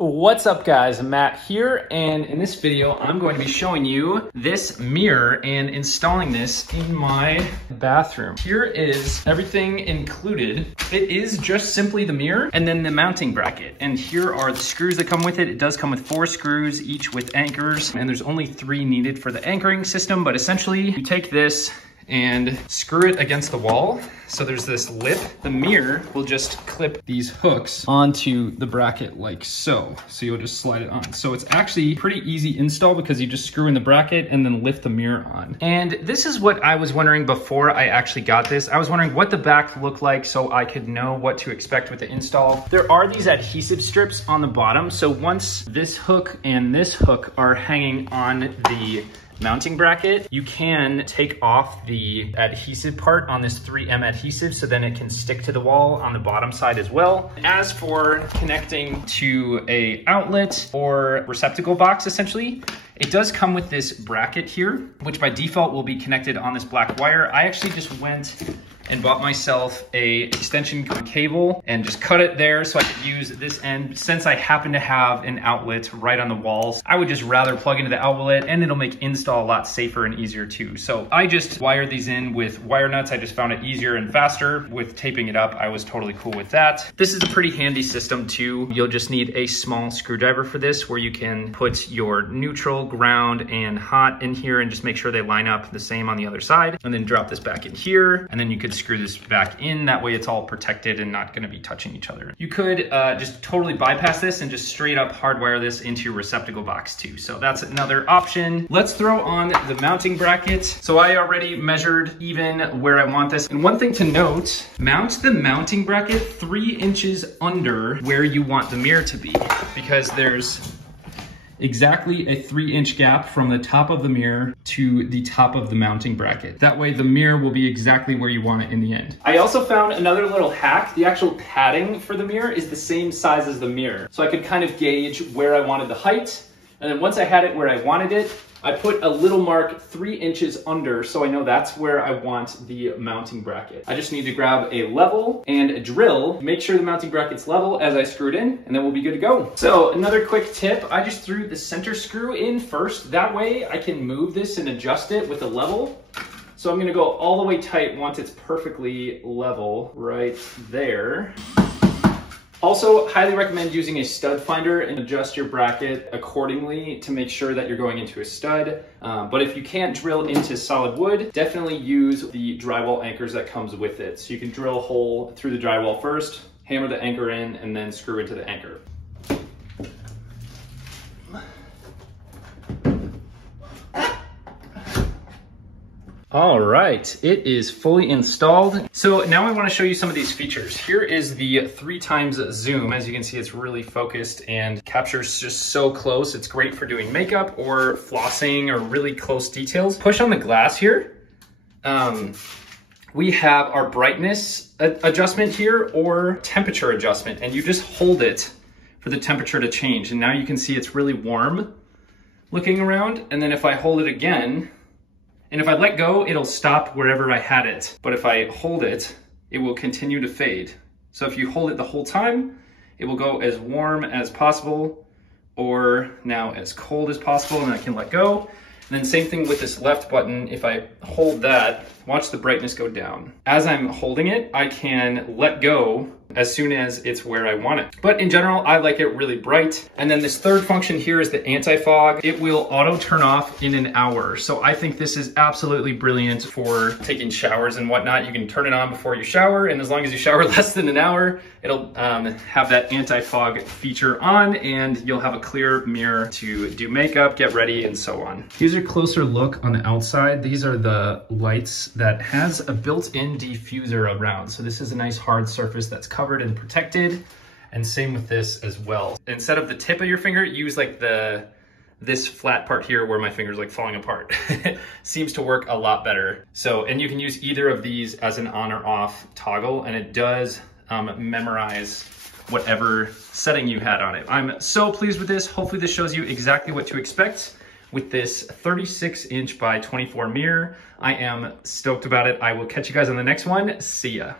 What's up guys, Matt here, and in this video I'm going to be showing you this mirror and installing this in my bathroom. Here is everything included. It is just simply the mirror and then the mounting bracket, and here are the screws that come with it. It does come with 4 screws, each with anchors, and there's only 3 needed for the anchoring system, but essentially you take this and screw it against the wall. So there's this lip. The mirror will just clip these hooks onto the bracket like so. So you'll just slide it on. So it's actually pretty easy install because you just screw in the bracket and then lift the mirror on. And this is what I was wondering before I actually got this. I was wondering what the back looked like so I could know what to expect with the install. There are these adhesive strips on the bottom. So once this hook and this hook are hanging on the mounting bracket, you can take off the adhesive part on this 3M adhesive so then it can stick to the wall on the bottom side as well. As for connecting to a outlet or receptacle box, essentially, it does come with this bracket here, which by default will be connected on this black wire. I actually just went and bought myself a extension cable and just cut it there so I could use this end. Since I happen to have an outlet right on the walls, I would just rather plug into the outlet and it'll make install a lot safer and easier too. So I just wired these in with wire nuts. I just found it easier and faster. With taping it up, I was totally cool with that. This is a pretty handy system too. You'll just need a small screwdriver for this where you can put your neutral, ground, and hot in here and just make sure they line up the same on the other side, and then drop this back in here, and then you could screw this back in. That way it's all protected and not going to be touching each other. You could just totally bypass this and just straight up hardwire this into your receptacle box too. So that's another option. Let's throw on the mounting bracket. So I already measured even where I want this. And one thing to note, mount the mounting bracket 3 inches under where you want the mirror to be, because there's exactly a 3-inch gap from the top of the mirror to the top of the mounting bracket. That way the mirror will be exactly where you want it in the end. I also found another little hack. The actual padding for the mirror is the same size as the mirror. So I could kind of gauge where I wanted the height. And then once I had it where I wanted it, I put a little mark 3 inches under, so I know that's where I want the mounting bracket. I just need to grab a level and a drill, make sure the mounting bracket's level as I screw it in, and then we'll be good to go. So another quick tip, I just threw the center screw in first. That way I can move this and adjust it with a level. So I'm gonna go all the way tight once it's perfectly level right there. Also, highly recommend using a stud finder and adjust your bracket accordingly to make sure that you're going into a stud. But if you can't drill into solid wood, definitely use the drywall anchors that comes with it. So you can drill a hole through the drywall first, hammer the anchor in, and then screw into the anchor. All right, it is fully installed. So now I want to show you some of these features. Here is the 3x zoom. As you can see, it's really focused and captures just so close. It's great for doing makeup or flossing or really close details. Push on the glass here. We have our brightness adjustment here or temperature adjustment, and you just hold it for the temperature to change. And now you can see it's really warm looking around. And then if I hold it again, and if I let go, it'll stop wherever I had it. But if I hold it, it will continue to fade. So if you hold it the whole time, it will go as warm as possible or now as cold as possible, and I can let go. And then same thing with this left button. If I hold that, watch the brightness go down. As I'm holding it, I can let go as soon as it's where I want it. But in general, I like it really bright. And then this third function here is the anti-fog. It will auto turn off in an hour. So I think this is absolutely brilliant for taking showers and whatnot. You can turn it on before you shower, and as long as you shower less than an hour, it'll have that anti-fog feature on, and you'll have a clear mirror to do makeup, get ready, and so on. Here's a closer look on the outside. These are the lights that has a built-in diffuser around. So this is a nice hard surface that's covered and protected, and same with this as well. Instead of the tip of your finger, use like this flat part here where my finger's like falling apart. Seems to work a lot better. So, and you can use either of these as an on or off toggle, and it does memorize whatever setting you had on it. I'm so pleased with this. Hopefully this shows you exactly what to expect with this 36-inch by 24 mirror. I am stoked about it. I will catch you guys on the next one. See ya.